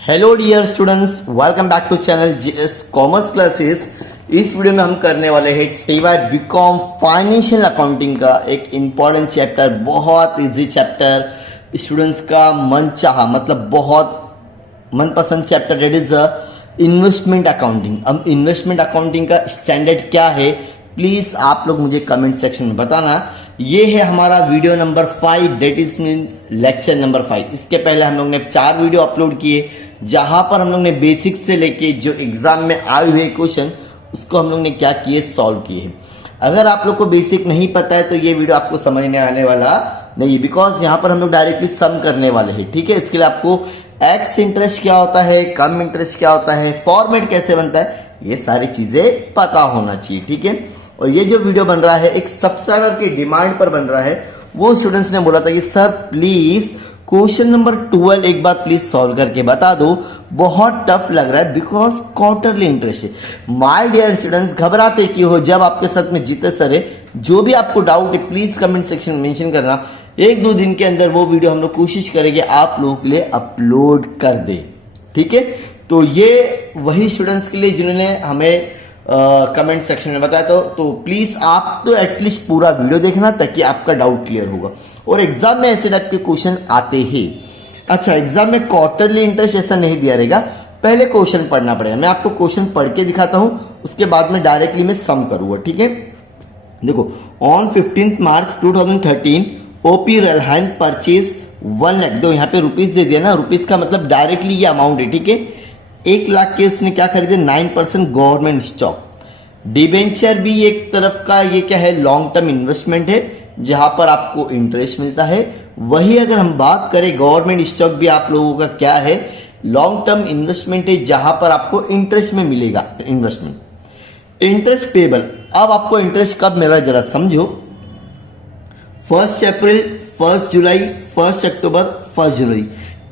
Hello dear students, welcome back to channel GS commerce classes. इस video में हम करने वाले हैं टीवाई बीकॉम फाइनेंशियल अकाउंटिंग का एक इम्पॉर्टेंट चैप्टर, बहुत इजी चैप्टर, स्टूडेंट्स का मन चाहा मतलब बहुत मनपसंद chapter, that is investment accounting. अब इन्वेस्टमेंट अकाउंटिंग का स्टैंडर्ड क्या है, प्लीज आप लोग मुझे कमेंट सेक्शन में बताना। ये है हमारा video number 5, that is means lecture number 5। इसके पहले हम लोग ने 4 वीडियो अपलोड किए, जहां पर हम लोग ने बेसिक से लेके जो एग्जाम में आए हुए क्वेश्चन उसको हम लोग ने क्या किए, सॉल्व किए हैं। अगर आप लोग को बेसिक नहीं पता है तो ये वीडियो आपको समझ में आने वाला नहीं, बिकॉज यहाँ पर हम लोग डायरेक्टली सम करने वाले हैं। ठीक है, इसके लिए आपको एक्स इंटरेस्ट क्या होता है, कम इंटरेस्ट क्या होता है, फॉर्मेट कैसे बनता है, ये सारी चीजें पता होना चाहिए। ठीक है, और ये जो वीडियो बन रहा है एक सब्सक्राइबर की डिमांड पर बन रहा है। वो स्टूडेंट्स ने बोला था कि सर प्लीज क्वेश्चन नंबर 12 एक बार प्लीज सॉल्व करके बता दो, बहुत टफ लग रहा है बिकॉज क्वार्टरली इंटरेस्ट है। माय डियर स्टूडेंट्स, घबराते क्यों हो जब आपके साथ में जीते सर है। जो भी आपको डाउट है प्लीज कमेंट सेक्शन में मेंशन करना। 1-2 दिन के अंदर वो वीडियो हम लोग कोशिश करेंगे आप लोगों के लिए अपलोड कर दे। ठीक है, तो ये वही स्टूडेंट्स के लिए जिन्होंने हमें कमेंट सेक्शन में बताया तो प्लीज आप तो एटलीस्ट पूरा वीडियो देखना ताकि आपका डाउट क्लियर होगा। और एग्जाम में ऐसे टाइप के क्वेश्चन आते हैं। अच्छा, एग्जाम में क्वार्टरली इंटरेस्ट ऐसा नहीं दिया रहेगा, पहले क्वेश्चन पढ़ना पड़ेगा। मैं आपको क्वेश्चन पढ़ के दिखाता हूं, उसके बाद में डायरेक्टली मैं सम करूंगा। ठीक है, देखो, ऑन 15 मार्च 2013 ओपी रेलहाइन परचेज 1 लाख। दो यहाँ पे रुपीज दे दिया ना, रुपीज का मतलब डायरेक्टली ये अमाउंट है। ठीक है, 1 लाख के उसने क्या खरीदे, 9% गवर्नमेंट स्टॉक। डिबेंचर भी एक तरफ का ये क्या है, लॉन्ग टर्म इन्वेस्टमेंट है जहां पर आपको इंटरेस्ट मिलता है। वही अगर हम बात करें गवर्नमेंट स्टॉक भी आप लोगों का क्या है, लॉन्ग टर्म इन्वेस्टमेंट है जहां पर आपको इंटरेस्ट में मिलेगा इन्वेस्टमेंट। इंटरेस्ट पेबल, अब आपको इंटरेस्ट कब मिल रहा है जरा समझो। 1 अप्रैल, 1 जुलाई, 1 अक्टूबर, 1 जनवरी,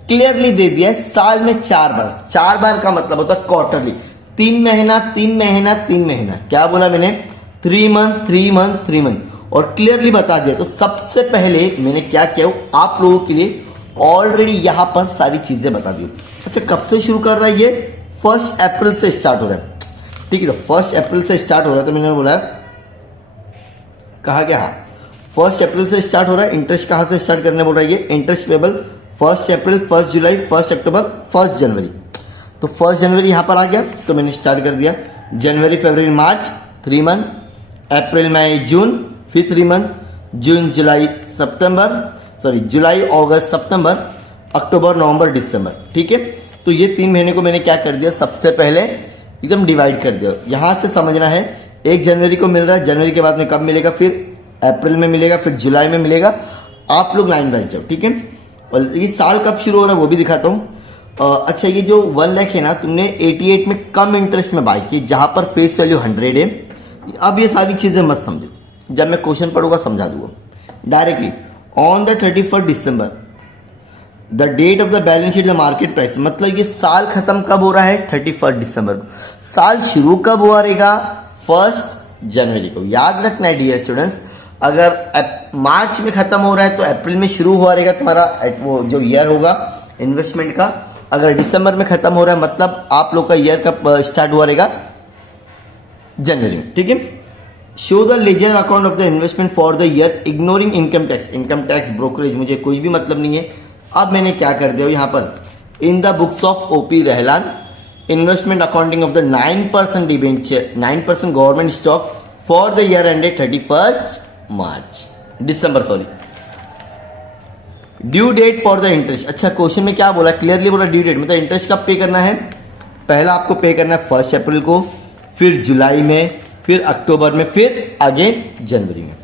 क्लियरली दे दिया है। साल में 4 बार, 4 बार का मतलब होता है क्वार्टरली, 3 महीना 3 महीना 3 महीना। क्या बोला मैंने, 3 मंथ 3 मंथ 3 मंथ, और क्लियरली बता दिया। तो सबसे पहले मैंने क्या किया आप लोगों के लिए ऑलरेडी यहां पर सारी चीजें बता दी। अच्छा, कब से शुरू कर रहा है ये, 1 अप्रैल से स्टार्ट हो रहा है। ठीक है, तो 1 अप्रैल से स्टार्ट हो रहा है, तो मैंने बोला कहा क्या, हाँ 1 अप्रैल से स्टार्ट हो रहा है। इंटरेस्ट कहां से स्टार्ट करने बोल रहा है ये, इंटरेस्ट पेबल 1 अप्रैल, 1 जुलाई, 1 अक्टूबर, 1 जनवरी। तो 1 जनवरी यहां पर आ गया, तो मैंने स्टार्ट कर दिया। जनवरी फरवरी मार्च 3 मंथ, अप्रैल मई जून फिर 3 मंथ, जून जुलाई सितंबर, जुलाई अगस्त सितंबर, अक्टूबर नवंबर दिसंबर। ठीक है, तो ये 3 महीने को मैंने क्या कर दिया, सबसे पहले एकदम डिवाइड कर दिया। यहां से समझना है 1 जनवरी को मिल रहा है, जनवरी के बाद में कब मिलेगा, फिर अप्रैल में मिलेगा, फिर जुलाई में मिलेगा। आप लोग लाइन बाय जाओ। ठीक है, और ये साल कब शुरू हो रहा है वो भी दिखाता हूं। अच्छा, ये जो 1 लाख है ना, तुमने 88 में कम इंटरेस्ट में बाय की, जहां पर फेस वैल्यू 100 है। अब ये सारी चीजें मत समझो, जब मैं क्वेश्चन पढ़ूंगा समझा दूंगा directly. On the 31 December the date of the balance sheet the market price, मतलब ये साल खत्म कब हो रहा है, 31 दिसंबर को। साल शुरू कब हुआ रहेगा, 1 जनवरी को। याद रखना है डियर स्टूडेंट्स, अगर मार्च में खत्म हो रहा है तो अप्रैल में शुरू हुआ रहेगा तुम्हारा वो जो ईयर होगा इन्वेस्टमेंट का। अगर दिसंबर में खत्म हो रहा है मतलब आप लोग का ईयर कब स्टार्ट हुआ रहेगा, जनवरी में। ठीक है, show the ledger account of the investment for the year ignoring income tax. Income tax, brokerage, मुझे कोई भी मतलब नहीं है। अब मैंने क्या कर दिया यहां पर, in the books of OP रहलान investment accounting of the 9% debenture, 9% government stock for the year ended 31 March December, due date for the interest. अच्छा, क्वेश्चन में क्या बोला, क्लियरली बोला ड्यू डेट, मतलब इंटरेस्ट कब पे करना है, पहला आपको पे करना है 1 अप्रैल को, फिर जुलाई में, फिर अक्टूबर में, फिर अगेन जनवरी में।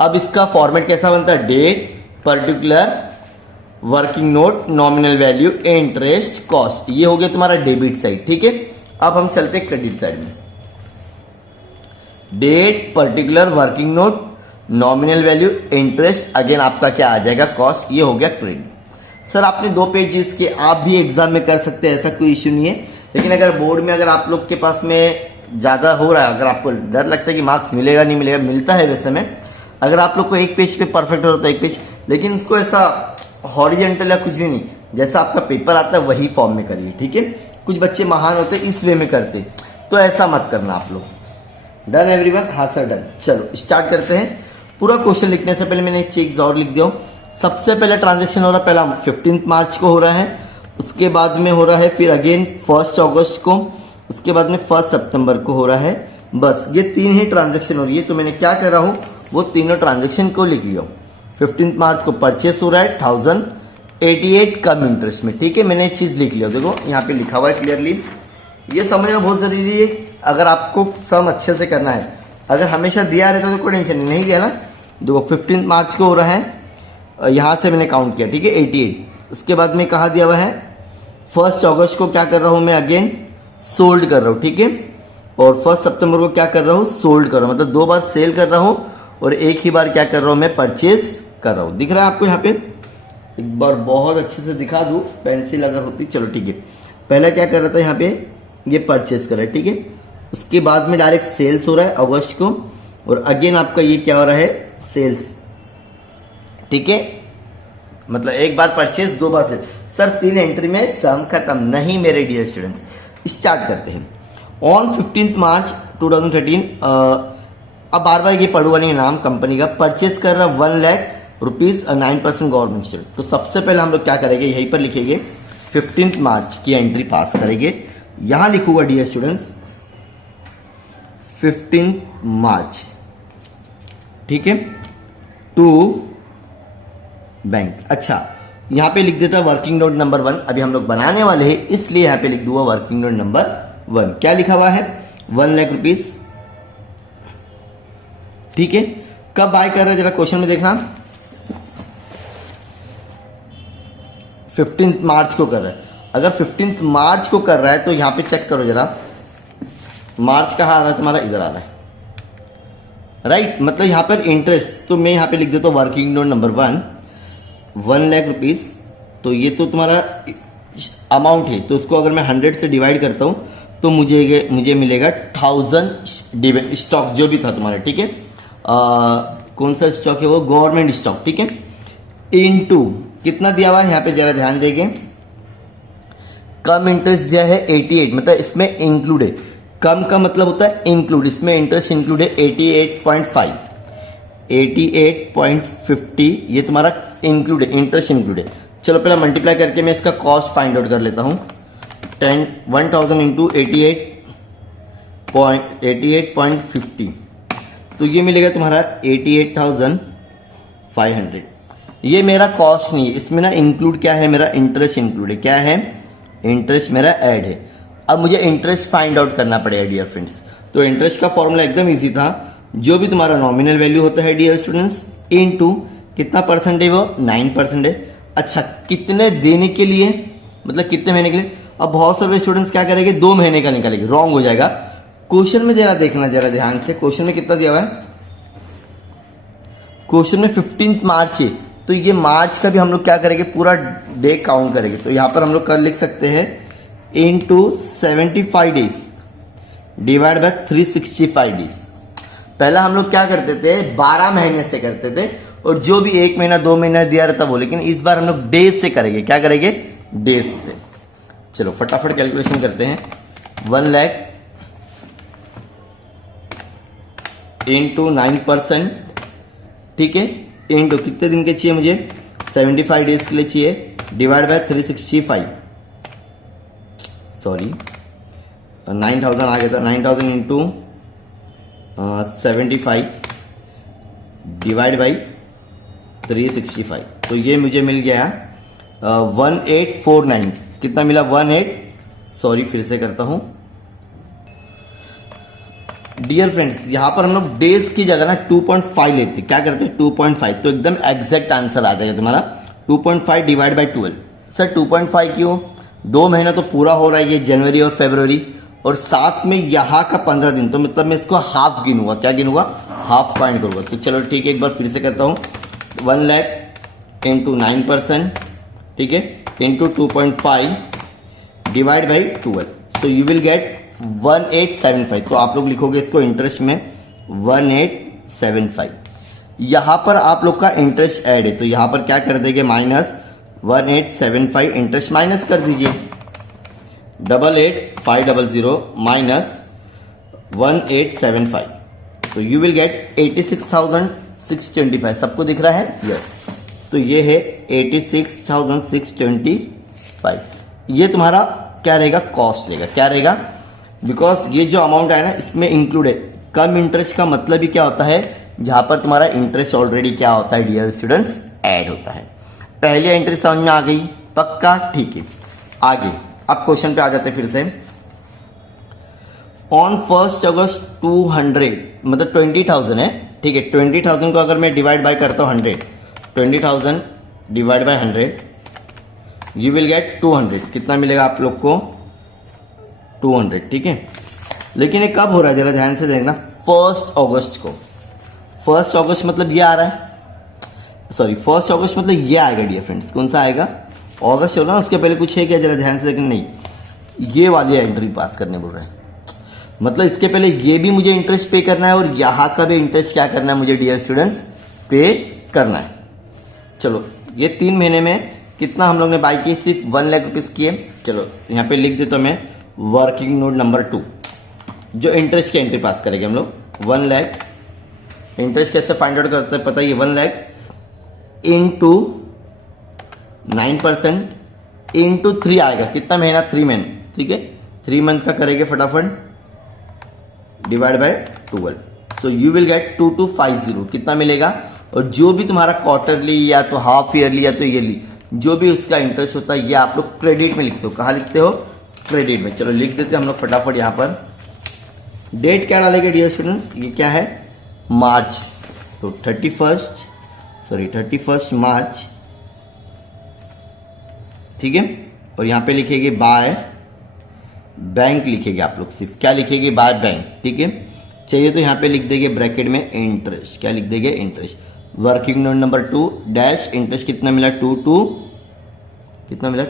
अब इसका फॉर्मेट कैसा बनता है, date, particular, working note, nominal value, interest, cost. ये हो गया तुम्हारा डेबिट साइड। ठीक है, अब हम चलते हैं क्रेडिट साइड में। Date, particular, working note, nominal value, interest, again आपका क्या आ जाएगा, कॉस्ट। ये हो गया क्रेडिट। सर आपने 2 पेजेस के, आप भी एग्जाम में कर सकते हैं, ऐसा कोई इश्यू नहीं है। लेकिन अगर बोर्ड में अगर आप लोग के पास में ज्यादा हो रहा है, अगर आपको डर लगता है कि मार्क्स मिलेगा नहीं मिलेगा, मिलता है वैसे में। अगर आप लोग को 1 पेज पे परफेक्ट हो तो 1 पेज, लेकिन इसको ऐसा हॉरिजेंटल या कुछ भी नहीं, जैसा आपका पेपर आता है वही फॉर्म में करिए, ठीक है। कुछ बच्चे महान होते इस वे में करते, तो ऐसा मत करना आप लोग। Done everyone? हाँ सर डन। चलो स्टार्ट करते हैं। पूरा क्वेश्चन लिखने से पहले मैंने एक चीज और लिख दिया। सबसे पहले ट्रांजेक्शन हो रहा है, पहला 15 मार्च को हो रहा है, उसके बाद में हो रहा है फिर अगेन 1 अगस्त को, उसके बाद में 1 सितंबर को हो रहा है। बस ये 3 ही ट्रांजेक्शन हो रही है। तो मैंने क्या कर रहा हूँ, वो तीनों ट्रांजेक्शन को लिख लिया। 15 मार्च को परचेस हो रहा है 1088 कम इंटरेस्ट में, ठीक है। मैंने एक चीज लिख लिया, देखो यहाँ पे लिखा हुआ है क्लियरली। ये समझना बहुत जरूरी है अगर आपको सम अच्छे से करना है। अगर हमेशा दिया रहता तो कोई टेंशन नहीं दिया ना। देखो 15 मार्च को हो रहा है, यहां से मैंने काउंट किया, ठीक है 88। उसके बाद में कहा दिया हुआ है 1 अगस्त को क्या कर रहा हूं मैं, अगेन सोल्ड कर रहा हूं, ठीक है। और 1 सितंबर को क्या कर रहा हूं, सोल्ड कर रहा हूं, मतलब 2 बार सेल कर रहा हूं और एक ही बार क्या कर रहा हूं मैं, परचेस कर रहा हूं। दिख रहा है आपको यहाँ पे? एक बार बहुत अच्छे से दिखा दूं, पेंसिल अगर होती। चलो ठीक है, पहले क्या कर रहा था यहाँ पे, ये परचेस कर रहा है, ठीक है। उसके बाद में डायरेक्ट सेल्स हो रहा है अगस्त को, और अगेन आपका ये क्या हो रहा है, सेल्स, ठीक है। मतलब एक बार परचेस 2 बार सेल। सर 3 एंट्री में सम खत्म नहीं मेरे डियर स्टूडेंट्स। स्टार्ट करते हैं। ऑन 15 मार्च 2013, अब बार बार ये पढ़ूंगा नहीं नाम कंपनी का, परचेस कर रहा 1 लाख रुपीज 9% गवर्नमेंट स्टेट। तो सबसे पहले हम लोग क्या करेंगे, यहीं पर लिखेंगे 15 मार्च की एंट्री पास करेंगे। यहां लिखूंगा डियर स्टूडेंट्स 15 मार्च, ठीक है, टू बैंक। अच्छा यहां पे लिख देता वर्किंग नोट नंबर 1। अभी हम लोग बनाने वाले हैं इसलिए यहां पे लिख दूंगा वर्किंग नोट नंबर 1। क्या लिखा हुआ है, 1 लाख रुपीज, ठीक है। कब बाय कर रहे हैं जरा क्वेश्चन में देखना, 15 मार्च को कर रहा है। अगर 15 मार्च को कर रहा है तो यहां पे चेक करो जरा, मार्च कहां आ रहा है तुम्हारा, इधर आ रहा है, राइट। मतलब यहां पर इंटरेस्ट, तो मैं यहां पे लिख देता हूं working note number 1 lakh rupees. तो ये तो तुम्हारा अमाउंट है, तो उसको अगर मैं 100 से डिवाइड करता हूं तो मुझे मिलेगा 1000 स्टॉक जो भी था तुम्हारा, ठीक है। कौन सा स्टॉक है वो, गवर्नमेंट स्टॉक, ठीक है। इनटू कितना दिया हुआ है यहाँ पे जरा ध्यान देंगे, कम इंटरेस्ट दिया है 88, मतलब इसमें इंक्लूड है। कम का मतलब होता है इंक्लूड, इसमें इंटरेस्ट इंक्लूड है 88.5, 88.50 ये तुम्हारा इंक्लूड है, इंटरेस्ट इंक्लूड है। चलो पहले मल्टीप्लाई करके मैं इसका कॉस्ट फाइंड आउट कर लेता हूं। 1000 इंटू 88.50, तो ये मिलेगा तुम्हारा 88,500। ये मेरा कॉस्ट नहीं है, इसमें ना इंक्लूड क्या है मेरा, इंटरेस्ट इंक्लूड है। क्या है, इंटरेस्ट मेरा ऐड है। अब मुझे इंटरेस्ट फाइंड आउट करना पड़ेगा डियर फ्रेंड्स। तो इंटरेस्ट का फॉर्मूला एकदम इजी था, जो भी तुम्हारा नॉमिनल वैल्यू होता है डियर स्टूडेंट्स, इनटू कितना परसेंट है वो, 9% है। अच्छा कितने देने के लिए, मतलब कितने महीने के लिए। अब बहुत सारे स्टूडेंट्स क्या करेंगे, 2 महीने का निकालेंगे, रॉन्ग हो जाएगा। क्वेश्चन में जरा देखना जरा ध्यान से, क्वेश्चन में कितना दिया हुआ है, क्वेश्चन में 15 मार्च है, तो ये मार्च का भी हम लोग क्या करेंगे, पूरा डे काउंट करेंगे। तो यहां पर हम लोग कर लिख सकते हैं into 75 days divide by 365 days. पहला हम लोग क्या करते थे, 12 महीने से करते थे, और जो भी 1 महीना 2 महीना दिया रहता वो, लेकिन इस बार हम लोग डेज से करेंगे। क्या करेंगे, डेज से। चलो फटाफट कैलकुलेशन करते हैं। 1 लाख इंटू 9%, ठीक है, इंटू कितने दिन के चाहिए मुझे, 75 डेज के लिए चाहिए, डिवाइड बाय 365, सॉरी 9000 आ गया था, 9000 इंटू 75 डिवाइड बाई 365, तो ये मुझे मिल गया 1849। कितना मिला, 18, सॉरी फिर से करता हूं डियर फ्रेंड्स, यहां पर हम लोग डेज की जगह ना 2.5 लेते, क्या करते हैं 2.5, तो एकदम एग्जैक्ट आंसर आ जाएगा तुम्हारा 2.5 डिवाइड बाई 12। सर 2.5 क्यों, 2 महीना तो पूरा हो रहा है, ये जनवरी और फरवरी, और साथ में यहाँ का 15 दिन, तो मतलब मैं इसको हाफ गिनूंगा। क्या गिनूंगा, हाफ पॉइंट करूंगा। तो चलो ठीक है, एक बार फिर से करता हूँ। 1 लाख इंटू 9%, ठीक है, into 2.5 divide by 12, so you will gate 1875। तो आप लोग लिखोगे इसको इंटरेस्ट में 1875। यहां पर आप लोग का इंटरेस्ट ऐड है, तो यहां पर क्या कर देंगे, माइनस 1875 इंटरेस्ट माइनस कर दीजिए, 88,500 माइनस 1875, तो यू विल गेट 86,625। सबको दिख रहा है? यस। तो ये है 86,625। ये तुम्हारा क्या रहेगा? कॉस्ट रहेगा। क्या रहेगा? बिकॉज ये जो अमाउंट है ना, इसमें इंक्लूड है। कम इंटरेस्ट का मतलब ही क्या होता है? जहां पर तुम्हारा इंटरेस्ट ऑलरेडी क्या होता है डियर स्टूडेंट्स? ऐड होता है। पहली एंट्री समझ में आ गई? पक्का? ठीक है, आगे अब क्वेश्चन पे आ जाते फिर से। ऑन 1 अगस्त 200, मतलब 20,000 है, ठीक है। 20,000 को अगर मैं डिवाइड बाय करता हूं 100, 20,000 divide by 100, you will gate 200। कितना मिलेगा आप लोग को? 200, ठीक है। लेकिन ये कब हो रहा है जरा ध्यान से देखना, 1 अगस्त को। 1 अगस्त मतलब ये आ रहा है, सॉरी 1 अगस्त मतलब ये आएगा डियर फ्रेंड्स। कौन सा आएगा? अगस्त होगा ना, उसके पहले कुछ है क्या? जरा ध्यान से देखना। नहीं, ये वाली एंट्री पास करने बोल रहे हैं। मतलब इसके पहले ये भी मुझे इंटरेस्ट पे करना है और यहां का भी इंटरेस्ट क्या करना है मुझे डियर स्टूडेंट्स? पे करना है। चलो, ये 3 महीने में कितना हम लोग ने बाई की? सिर्फ 1 लाख रुपीज किए। चलो यहां पे लिख देता हूं मैं वर्किंग नोट नंबर 2, जो इंटरेस्ट की एंट्री पास करेंगे हम लोग। 1 लाख इंटरेस्ट कैसे फाइंड आउट करते हैं पता है? 1 लाख इंटू 9% इंटू 3 आएगा। कितना महीना? 3 महीने, ठीक है। 3 मंथ का करेंगे फटाफट, divide by 12, so you will gate 2250। कितना मिलेगा? और जो भी तुम्हारा क्वार्टरली या तो हाफ ईयरली या तो ईयरली जो भी उसका इंटरेस्ट होता है, ये आप लोग क्रेडिट में लिखते हो। कहाँ लिखते हो? क्रेडिट में। चलो लिख देते हैं हम लोग फटाफट। यहां पर डेट क्या डालेंगे डियर स्टूडेंट्स? ये क्या है? मार्च। तो 31 मार्च, ठीक है। और यहां पे लिखेंगे बाय बैंक, लिखेंगे आप लोग सिर्फ। क्या लिखेंगे? बाय बैंक, ठीक है। चाहिए तो यहां पे लिख देंगे ब्रैकेट में इंटरेस्ट। क्या लिख देंगे? Interest. Working note number 2 dash interest कितना मिला? 2250। कितना मिला?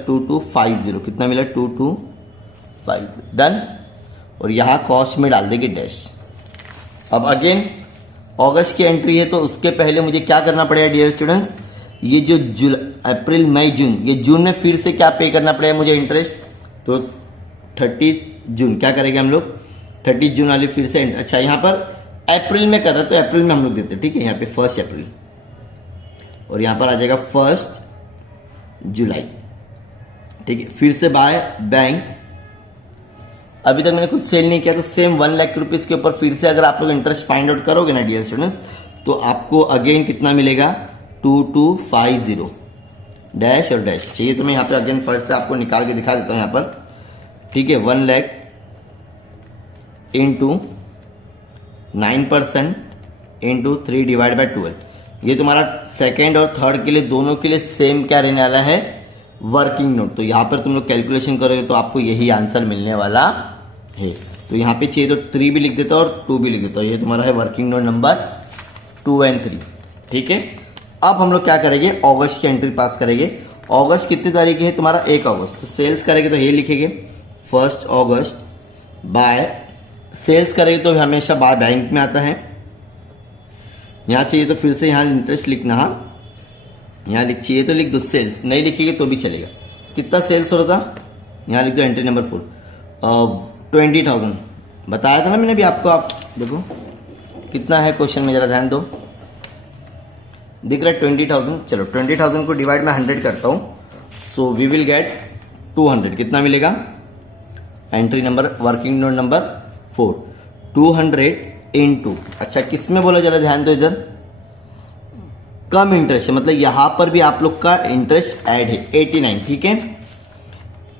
2250। डन। और यहां कॉस्ट में डाल देंगे डैश। अब अगेन अगस्त की एंट्री है, तो उसके पहले मुझे क्या करना पड़ेगा डियर स्टूडेंट्स? ये जो अप्रैल मई जून, ये जून में फिर से क्या पे करना पड़ेगा मुझे इंटरेस्ट? तो 30 जून क्या करेंगे हम लोग? 30 जून वाली फिर से। अच्छा, यहां पर अप्रैल में कर रहे तो अप्रैल में हम लोग देते, ठीक है। यहाँ पे 1 अप्रैल और यहां पर आ जाएगा 1 जुलाई, ठीक है। फिर से बाय बैंक। अभी तक मैंने कुछ सेल नहीं किया, तो सेम 1 लाख रुपीज के ऊपर फिर से अगर आप लोग इंटरेस्ट फाइंड आउट करोगे ना डियर स्टूडेंट्स, तो आपको अगेन कितना मिलेगा? 2250 डैश और डैश। चाहिए तो मैं यहाँ पे अगेन फर्स्ट से आपको निकाल के दिखा देता हूँ यहाँ पर, ठीक है। 1 lakh into 9% into 3 divide by 12। ये तुम्हारा सेकेंड और थर्ड के लिए दोनों के लिए सेम क्या रहने वाला है? Working note. तो यहाँ पर तुम लोग कैलकुलेशन करोगे तो आपको यही आंसर मिलने वाला है। तो यहाँ पे चाहिए तो 3 भी लिख देता और 2 भी लिख देता। ये तुम्हारा है वर्किंग नोट नंबर 2 और 3, ठीक है। अब हम लोग क्या करेंगे? अगस्त की एंट्री पास करेंगे। अगस्त कितनी तारीख है तुम्हारा? 1 अगस्त। तो सेल्स करेंगे तो ये लिखेंगे 1 अगस्त बाय, सेल्स करेंगे तो हमेशा बाय बैंक में आता है। यहाँ चाहिए तो फिर से यहाँ इंटरेस्ट लिखना, यहाँ चाहिए तो लिख दो सेल्स, नहीं लिखेंगे तो भी चलेगा। कितना सेल्स हो रहा था? यहाँ लिख दो एंट्री नंबर 4, 20,000 बताया था ना मैंने भी आपको। आप देखो कितना है क्वेश्चन में, जरा ध्यान दो। दिख रहा है 20,000। चलो 20,000 को डिवाइड में 100 करता हूं, सो वी विल गेट 200। कितना मिलेगा? Entry number working note number 4, 200 into, अच्छा किस में बोला जरा ध्यान दो इधर, कम इंटरेस्ट है, मतलब यहां पर भी आप लोग का इंटरेस्ट ऐड है 89, ठीक है,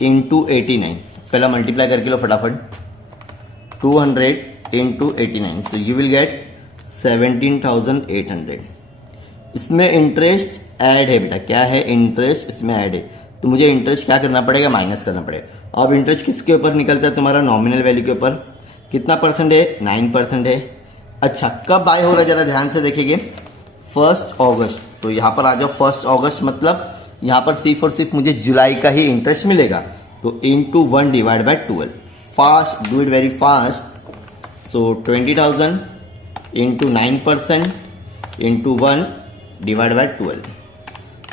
इंटू 89। पहला मल्टीप्लाई करके लो फटाफट, 200 into 89, so you will gate 17,800। इसमें इंटरेस्ट ऐड है बेटा, क्या है? इंटरेस्ट इसमें ऐड है, तो मुझे इंटरेस्ट क्या करना पड़ेगा? माइनस करना पड़ेगा। अब इंटरेस्ट किसके ऊपर निकलता है? तुम्हारा नॉमिनल वैल्यू के ऊपर। कितना परसेंट है? 9% है। अच्छा कब बाय हो रहा है जरा ध्यान से देखेंगे, 1 अगस्त। तो यहां पर आ जाओ 1 अगस्त, मतलब यहां पर सिर्फ और सिर्फ मुझे जुलाई का ही इंटरेस्ट मिलेगा, तो into 1 divide by 12। Fast, do it very fast. So 20,000 into 9% into 1 divide by 12,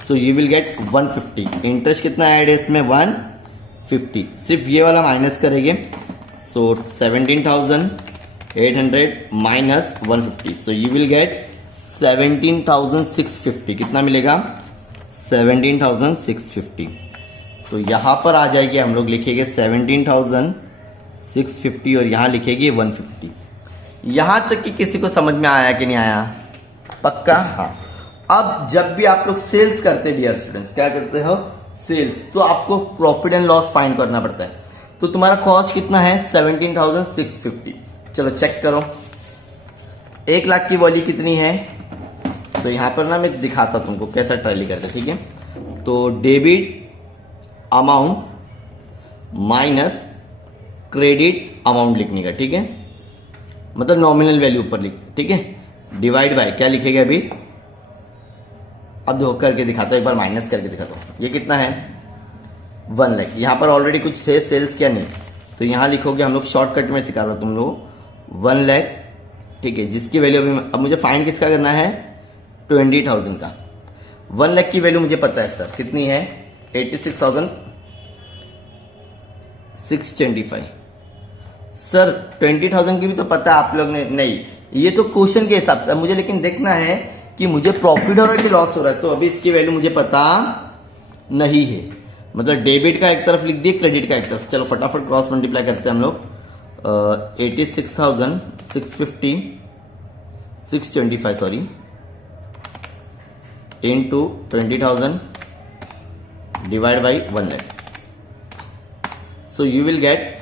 so you will gate 150। Interest कितना ऐड है इसमें 150, सिर्फ ये वाला माइनस करेंगे। सो 17,800 minus 150, so you will gate 17,650। कितना मिलेगा 17,650। तो यहां पर आ जाएगी, हम लोग लिखेंगे 17,650 और यहां लिखेंगे 150। यहां तक कि किसी को समझ में आया कि नहीं आया? पक्का? हाँ। अब जब भी आप लोग सेल्स करते डियर स्टूडेंट्स, क्या करते हो सेल्स, तो आपको प्रॉफिट एंड लॉस फाइंड करना पड़ता है। तो तुम्हारा कॉस्ट कितना है 17,650। चलो चेक करो 1 लाख की वैल्यू कितनी है। तो यहां पर ना मैं दिखाता तुमको कैसा टैली करके, ठीक है। तो debit amount minus credit amount लिखने का, ठीक है, मतलब नॉमिनल वैल्यू ऊपर लिख, ठीक है, डिवाइड बाय क्या लिखेगा अभी, अब धो करके दिखाता हूं, एक बार माइनस करके दिखाता हूं। ये कितना है 1 लाख। यहां पर ऑलरेडी कुछ है सेल्स क्या नहीं, तो यहां लिखोगे, हम लोग शॉर्टकट में सिखा रहा हूं तुम लोग 1 लाख, ठीक है, जिसकी वैल्यू अभी अब मुझे फाइंड किसका करना है 20,000 का। 1 लाख की वैल्यू मुझे पता है सर कितनी है 86,625। सर 20,000 की भी तो पता है आप लोग ने, नहीं ये तो क्वेश्चन के हिसाब से मुझे, लेकिन देखना है कि मुझे प्रॉफिट हो रहा है कि लॉस हो रहा है। तो अभी इसकी वैल्यू मुझे पता नहीं है, मतलब डेबिट का एक तरफ लिख दिए, क्रेडिट का एक तरफ। चलो फटाफट क्रॉस मल्टीप्लाई करते हैं हम लोग। 86,625 sorry into 20,000 divide by 1 lakh. So you will gate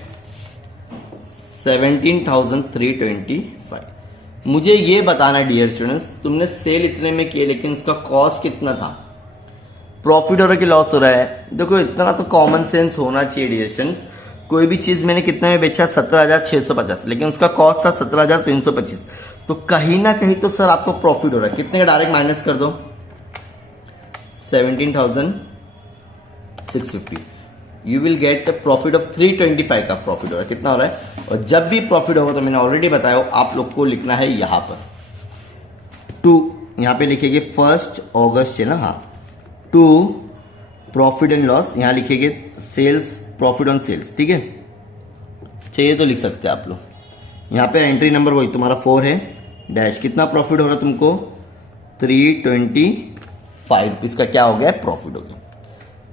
17,325। मुझे ये बताना डियर स्टूडेंट्स, तुमने सेल इतने में किए लेकिन इसका कॉस्ट कितना था, प्रॉफिट हो रहा है कि लॉस हो रहा है। देखो इतना तो कॉमन सेंस होना चाहिए डियर स्टूडेंट्स। कोई भी चीज मैंने कितने में बेचा 17,650, लेकिन उसका कॉस्ट था 17,325, तो कहीं ना कहीं तो सर आपको प्रॉफिट हो रहा है। कितने का डायरेक्ट माइनस कर दो 17,650, you will get the profit of 325 का प्रॉफिट हो रहा है। कितना हो रहा है? और जब भी प्रॉफिट होगा तो मैंने ऑलरेडी बताया आप लोग को लिखना है यहां पर टू, यहां पे लिखेंगे 1 अगस्त है ना, हाँ, टू प्रॉफिट एंड लॉस, यहां लिखेंगे सेल्स प्रॉफिट ऑन सेल्स, ठीक है, चाहिए तो लिख सकते हैं आप लोग। यहां पे एंट्री नंबर वही तुम्हारा 4 है डैश। कितना प्रॉफिट हो रहा है तुमको 325 रुपीज का क्या हो गया प्रॉफिट हो गया।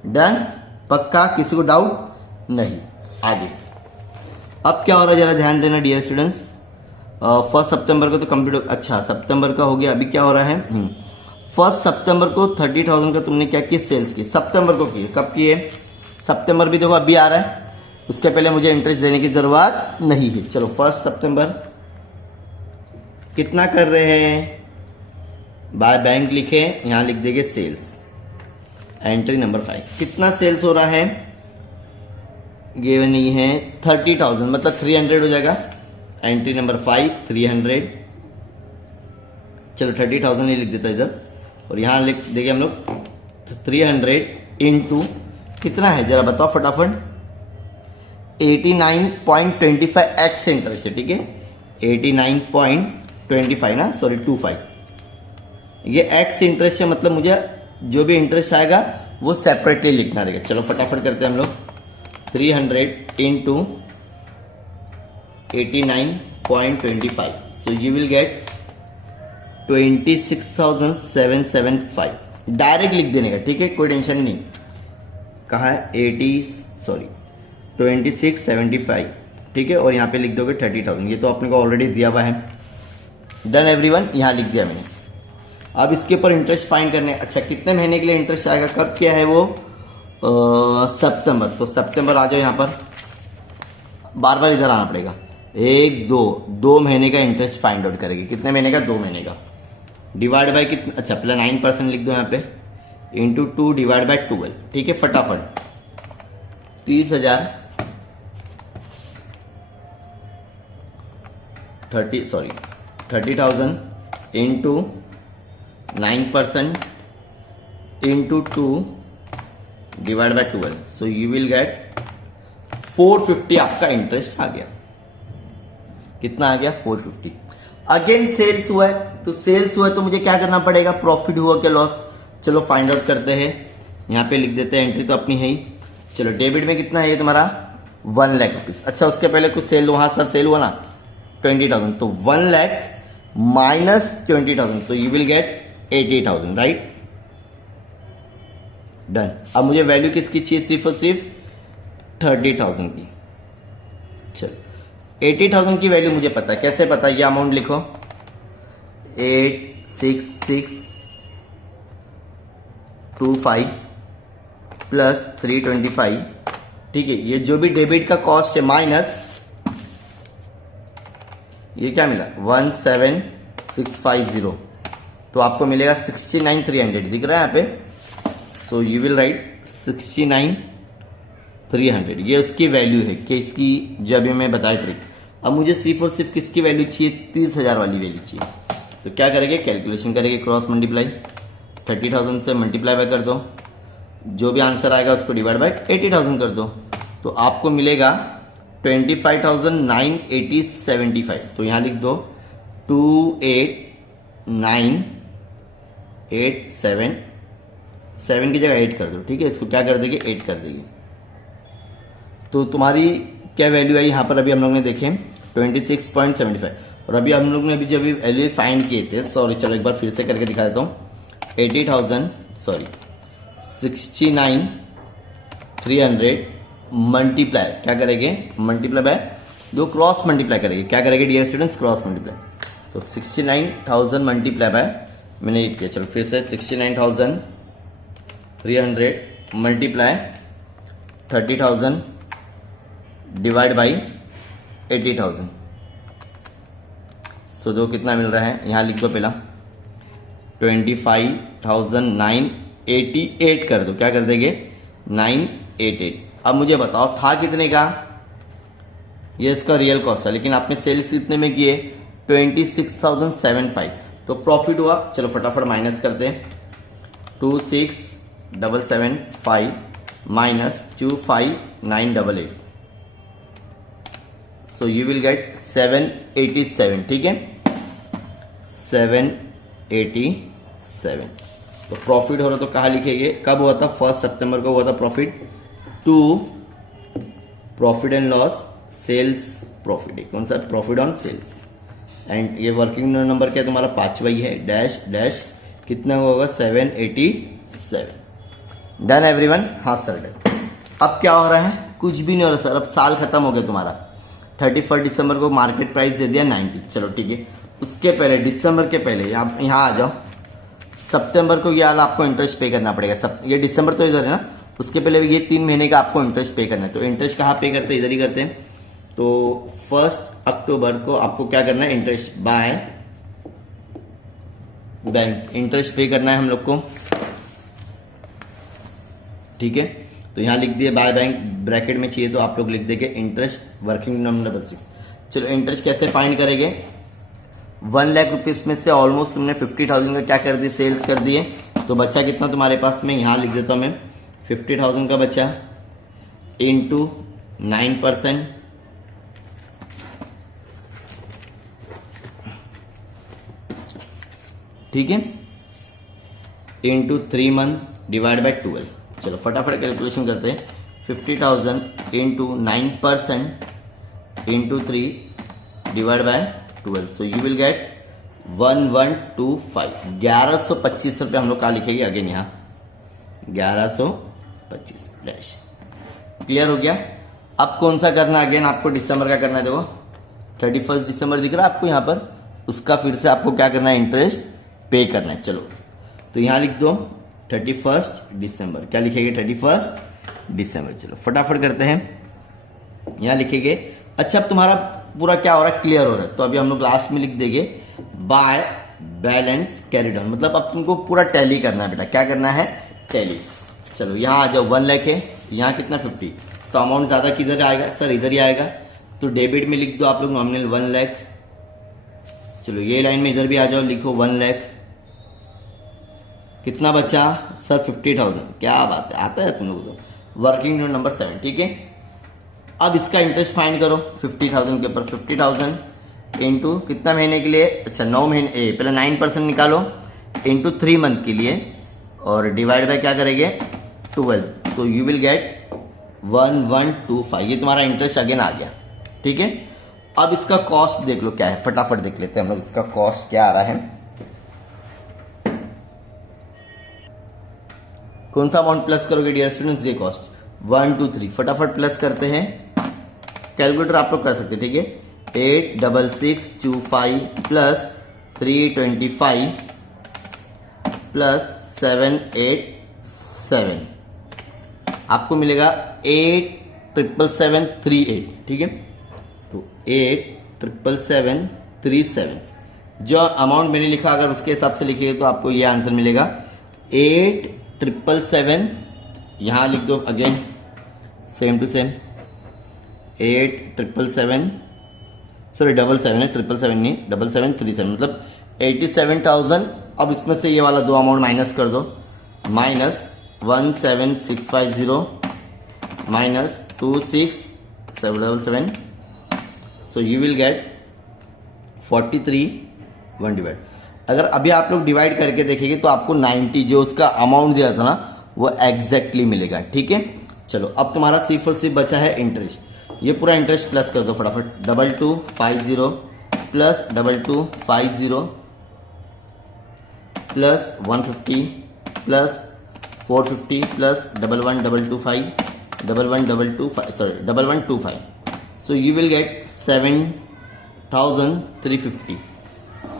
डन? पक्का? किसी को डाउट नहीं? आगे अब क्या हो रहा है जरा ध्यान देना डियर स्टूडेंट्स। 1 सितंबर को तो कंप्लीट, अच्छा सितंबर का हो गया। अभी क्या हो रहा है 1 सितंबर को 30,000 का तुमने क्या किया सेल्स की, सितंबर को किए। कब किए? सितंबर भी देखो अभी आ रहा है, उसके पहले मुझे इंटरेस्ट देने की जरूरत नहीं है। चलो 1 सितंबर कितना कर रहे हैं, बाय बैंक लिखे, यहां लिख देंगे सेल्स, एंट्री नंबर 5। कितना सेल्स हो रहा है ये नहीं है 30,000, मतलब 300 हो जाएगा। एंट्री नंबर 5 300, चलो 30,000 ही लिख देता इधर, और यहां लिख देंगे हम लोग 300 इंटू कितना है जरा बताओ फटाफट, 89.25 एक्स इंटरेस्ट है, ठीक है, 89.25 ना, सॉरी 25, ये एक्स इंटरेस्ट है, मतलब मुझे जो भी इंटरेस्ट आएगा वो सेपरेटली लिखना रहेगा। चलो फटाफट करते हैं हम लोग 300 into 89.25, so you will gate 26,775। Direct लिख देने का, ठीक है, कोई टेंशन नहीं। कहा है 2675, ठीक है, और यहाँ पे लिख दोगे 30,000, ये तो आपने को ऑलरेडी दिया हुआ है। डन एवरीवन, यहाँ लिख दिया मैंने। अब इसके ऊपर इंटरेस्ट फाइंड करने, अच्छा कितने महीने के लिए इंटरेस्ट आएगा, कब क्या है वो सितंबर, तो सितंबर आ जाओ यहाँ पर, बार बार इधर आना पड़ेगा। 2 महीने का इंटरेस्ट फाइंड आउट करेगी। कितने महीने का? 2 महीने का। डिवाइड बाय कितना, अच्छा पहले 9% लिख दो यहाँ पे, इंटू 2 डिवाइड बाय 12, ठीक है, फटाफट 30,000 30,000 into 9% into 2 divide by 12, so you will gate 450 आपका इंटरेस्ट आ गया। कितना आ गया 450। अगेन सेल्स हुआ है, तो सेल्स हुआ है तो मुझे क्या करना पड़ेगा, प्रॉफिट हुआ क्या लॉस, चलो फाइंड आउट करते हैं, यहाँ पे लिख देते हैं, एंट्री तो अपनी है ही। चलो डेबिट में कितना है तुम्हारा 1 लाख रुपीज। अच्छा उसके पहले कुछ सेल वहां सर सेल हुआ ना 20,000, तो 1 लाख माइनस 20,000, तो you will gate 80,000, right. Done. अब मुझे वैल्यू किसकी चाहिए, सिर्फ और सिर्फ 30,000 की। चलो 80,000 की वैल्यू मुझे पता है, कैसे पता, ये अमाउंट लिखो 86625 प्लस 325, ठीक है। ये जो भी डेबिट का कॉस्ट है माइनस ये क्या मिला 17,650, तो आपको मिलेगा 69,300 दिख रहा है यहाँ पे। सो यू विल राइट 69,300, ये उसकी वैल्यू है कि इसकी जो अभी मैं बताया ट्रिक। अब मुझे सिर्फ और सिर्फ किसकी वैल्यू चाहिए, 30,000 वाली वैल्यू चाहिए। तो क्या करेंगे, कैलकुलेशन करेंगे, क्रॉस मल्टीप्लाई 30,000 से मल्टीप्लाई बाय कर दो, जो भी आंसर आएगा उसको डिवाइड बाय 80,000 कर दो, तो आपको मिलेगा 25,980.75। तो यहां लिख दो 28,987 की जगह 8 कर दो, ठीक है। इसको क्या कर देंगे 8 कर देंगे, तो तुम्हारी क्या वैल्यू आई यहां पर अभी हम लोग ने देखे 26.75। और अभी हम लोग ने अभी जो अभी वैल्यू फाइंड किए थे, सॉरी चलो एक बार फिर से करके दिखा देता हूं, 69,300 मल्टीप्लाई क्या करेंगे, मल्टीप्लाई बाय दो, क्रॉस मल्टीप्लाई करेंगे, क्या करेंगे डियर स्टूडेंट्स, क्रॉस मल्टीप्लाई। तो 69,000 मल्टीप्लाई बाय, मैंने ये किया, चलो फिर से 69,300 मल्टीप्लाई 30,000 डिवाइड बाई 80,000। सो दो कितना मिल रहा है, यहां लिख दो पहला 25,988 कर दो, क्या कर देंगे 988। अब मुझे बताओ था कितने का, ये इसका रियल कॉस्ट है, लेकिन आपने सेल्स कितने में किए 26,705, तो प्रॉफिट हुआ। चलो फटाफट माइनस करते हैं, 26,775 minus 25,988, so you will gate 787, ठीक है 787। तो प्रॉफिट हो रहा तो कहाँ लिखेंगे, कब हुआ था 1 सितंबर को हुआ था profit, to profit and loss sales profit है, कौन सा प्रॉफिट ऑन सेल्स। एंड ये वर्किंग नंबर क्या तुम्हारा 5वां ही है, डैश डैश कितना होगा 787। डन एवरीवन, हाँ सर डन। अब क्या हो रहा है, कुछ भी नहीं हो रहा सर, अब साल खत्म हो गया तुम्हारा। 31 दिसंबर को मार्केट प्राइस दे दिया 90, चलो ठीक है। उसके पहले दिसंबर के पहले यहाँ आ जाओ, सितंबर को ये आपको इंटरेस्ट पे करना पड़ेगा। सब ये दिसंबर तो इधर है ना, उसके पहले ये 3 महीने का आपको इंटरेस्ट पे करना है। तो इंटरेस्ट कहाँ पे करते हैं, इधर ही करते हैं। तो 1 अक्टूबर को आपको क्या करना है, इंटरेस्ट बाय बैंक इंटरेस्ट पे करना है हम लोग को, ठीक है। तो यहां लिख दिए बाय बैंक, ब्रैकेट में चाहिए तो आप लोग लिख देंगे इंटरेस्ट वर्किंग नंबर 6। चलो इंटरेस्ट कैसे फाइंड करेंगे, 1 लाख रुपीज में से ऑलमोस्ट तुमने 50,000 का क्या कर दिए, सेल्स कर दिए, तो बचा कितना तुम्हारे पास में, यहां लिख देता हूं मैं 50,000 का बचा इंटू 9%, ठीक है, इंटू 3 मंथ डिवाइड बाय 12। चलो फटाफट कैलकुलेशन करते हैं, 50,000 into 9% into 3 divide by 12, so you will gate 1125। 1125 रुपये हम लोग कहा लिखेंगे अगेन, यहाँ 1125 डैश। क्लियर हो गया। अब कौन सा करना है, अगेन आपको दिसंबर का करना है। देखो 31 दिसंबर दिख रहा है आपको यहाँ पर, उसका फिर से आपको क्या करना है, इंटरेस्ट पे करना है। चलो तो यहां लिख दो 31 दिसंबर, क्या लिखेंगे 31 दिसंबर। चलो फटाफट करते हैं, यहां लिखेंगे। अच्छा अब तुम्हारा पूरा क्या हो रहा है, क्लियर हो रहा है। तो अभी हम लोग लास्ट में लिख देंगे बाय बैलेंस कैरिड ऑन, मतलब अब तुमको पूरा टैली करना है बेटा, क्या करना है टैली। चलो यहां आ जाओ, 1 लाख है, यहां कितना 50, तो अमाउंट ज्यादा किधर आएगा सर, इधर ही आएगा। तो डेबिट में लिख दो आप लोग नॉमिनल 1 लाख। चलो ये लाइन में इधर भी आ जाओ, लिखो 1 लाख। कितना बचा सर 50,000, क्या बात है, आता है तुम लोग तो। वर्किंग नोट नंबर 7, ठीक है। अब इसका इंटरेस्ट फाइंड करो 50,000 के ऊपर, 50,000 इंटू कितना महीने के लिए, अच्छा 9 महीने, पहले 9% निकालो इंटू 3 मंथ के लिए, और डिवाइड बाय क्या करेंगे 12, तो यू विल गेट 1125। ये तुम्हारा इंटरेस्ट अगेन आ गया, ठीक है। अब इसका कॉस्ट देख लो क्या है, फटाफट देख लेते हैं हम लोग इसका कॉस्ट क्या आ रहा है। कौन सा अमाउंट प्लस करोगे डियर स्टूडेंट्स, ये कॉस्ट 1 2 3, फटाफट प्लस करते हैं। कैलकुलेटर आप लोग कर सकते हैं, ठीक है। 86625 प्लस 325 प्लस 787, आपको मिलेगा 87738, ठीक है। तो 87737, जो अमाउंट मैंने लिखा अगर उसके हिसाब से लिखिए तो आपको ये आंसर मिलेगा 877, यहां लिख दो again same to same 877, sorry 77 है, 777 नहीं 7737, मतलब 87,000। अब इसमें से ये वाला दो अमाउंट माइनस कर दो, minus 17650 minus 26777, so you will gate 43 divide. अगर अभी आप लोग डिवाइड करके देखेंगे तो आपको 90 जो उसका अमाउंट दिया था ना वो एग्जैक्टली मिलेगा, ठीक है। चलो अब तुम्हारा सिर्फ और सिर्फ बचा है इंटरेस्ट, ये पूरा इंटरेस्ट प्लस कर दो फटाफट। 2250 plus 2250 plus 150 plus 450 plus 11225 1125, sorry 1125, so you will gate 7350।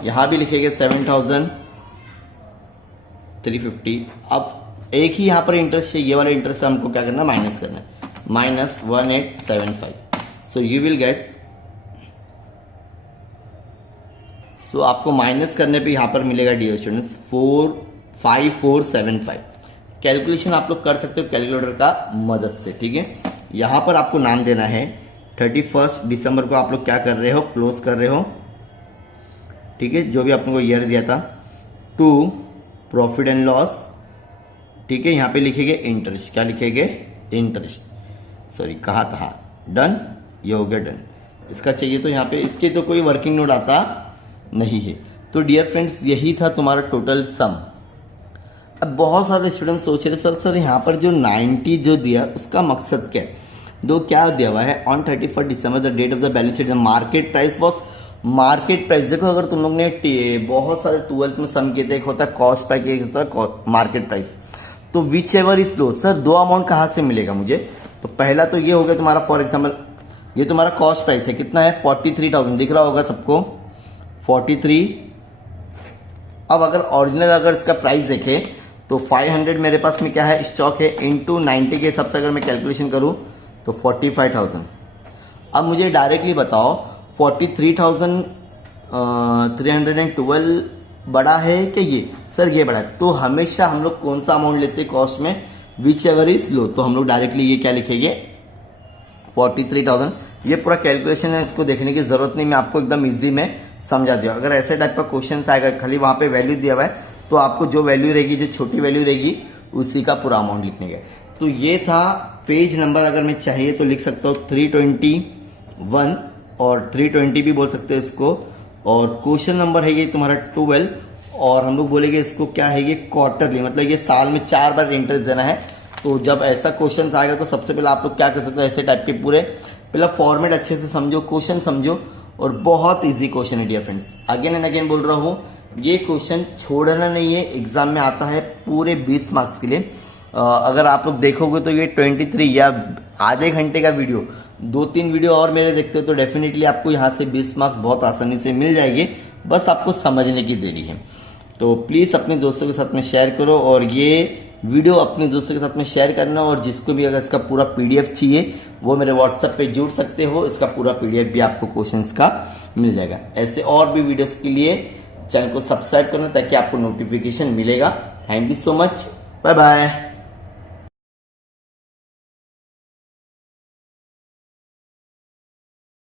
यहां भी लिखेंगे 7350। अब एक ही यहां पर इंटरेस्ट है, ये वाला इंटरेस्ट हमको क्या करना है, माइनस करना है, minus 1875, so you will get, so आपको माइनस करने पे यहां पर मिलेगा डियर स्टूडेंट्स 45475। कैलकुलेशन आप लोग कर सकते हो कैलकुलेटर का मदद से, ठीक है। यहां पर आपको नाम देना है 31 दिसंबर को आप लोग क्या कर रहे हो, क्लोज कर रहे हो, ठीक है, जो भी आपको ईयर दिया था, टू प्रॉफिट एंड लॉस, ठीक है। यहां पे लिखेंगे इंटरेस्ट, क्या लिखेंगे, इंटरेस्ट, सॉरी कहा था, डन, ये हो गया डन। इसका चाहिए तो यहाँ पे, इसके तो कोई वर्किंग नोट आता नहीं है। तो डियर फ्रेंड्स यही था तुम्हारा टोटल सम। अब बहुत सारे स्टूडेंट सोच रहे सर यहाँ पर जो 90 जो दिया उसका मकसद क्या है, दो क्या दिया हुआ है, on 31 December the date of the balance sheet market price was, market price देखो, अगर तुम लोग ने बहुत सारे 12th में सम किए थे, एक होता है कॉस्ट प्राइस, एक होता है मार्केट प्राइस, तो which ever is low, sir दो अमाउंट कहां से मिलेगा मुझे, तो पहला तो ये हो गया तुम्हारा, फॉर एग्जाम्पल ये तुम्हारा कॉस्ट प्राइस है, कितना है 43,000, दिख रहा होगा सबको 43। अब अगर ओरिजिनल अगर इसका प्राइस देखे तो 500 मेरे पास में क्या है, स्टॉक है, इंटू 90 के हिसाब से अगर मैं कैलकुलेशन करूं तो 45,000। अब मुझे डायरेक्टली बताओ 43,312 बड़ा है कि ये, सर ये बड़ा है, तो हमेशा हम लोग कौन सा अमाउंट लेते हैं कॉस्ट में, विच एवर इज लो, तो हम लोग डायरेक्टली ये क्या लिखेंगे 43,000। ये पूरा कैलकुलेशन है, इसको देखने की जरूरत नहीं, मैं आपको एकदम इजी में समझा दिया। अगर ऐसे टाइप का क्वेश्चन आएगा, खाली वहां पे वैल्यू दिया हुआ है, तो आपको जो वैल्यू रहेगी, जो छोटी वैल्यू रहेगी, उसी का पूरा अमाउंट लिखने का। तो ये था पेज नंबर, अगर मैं चाहिए तो लिख सकता हूँ 321 और 320 भी बोल सकते हैं इसको, और क्वेश्चन नंबर है ये तुम्हारा 12, और हम लोग बोलेंगे इसको क्या है, ये क्वार्टरली, मतलब ये साल में 4 बार इंटरेस्ट देना है। तो जब ऐसा क्वेश्चन आएगा तो सबसे पहले आप लोग क्या कर सकते हो, ऐसे टाइप के पूरे पहला फॉर्मेट अच्छे से समझो, क्वेश्चन समझो, और बहुत इजी क्वेश्चन है dear friends. Again and again बोल रहा हूँ, ये क्वेश्चन छोड़ना नहीं है, एग्जाम में आता है पूरे 20 मार्क्स के लिए। अगर आप लोग देखोगे तो ये 23 या आधे घंटे का वीडियो, 2-3 वीडियो और मेरे देखते हो तो डेफिनेटली आपको यहाँ से 20 मार्क्स बहुत आसानी से मिल जाएंगे, बस आपको समझने की देरी है। तो प्लीज अपने दोस्तों के साथ में शेयर करो, और ये वीडियो अपने दोस्तों के साथ में शेयर करना, और जिसको भी अगर इसका पूरा पीडीएफ चाहिए वो मेरे व्हाट्सएप पे जुड़ सकते हो, इसका पूरा पीडीएफ भी आपको क्वेश्चंस का मिल जाएगा। ऐसे और भी वीडियोस के लिए चैनल को सब्सक्राइब करना ताकि आपको नोटिफिकेशन मिलेगा। Thank you so much, bye bye.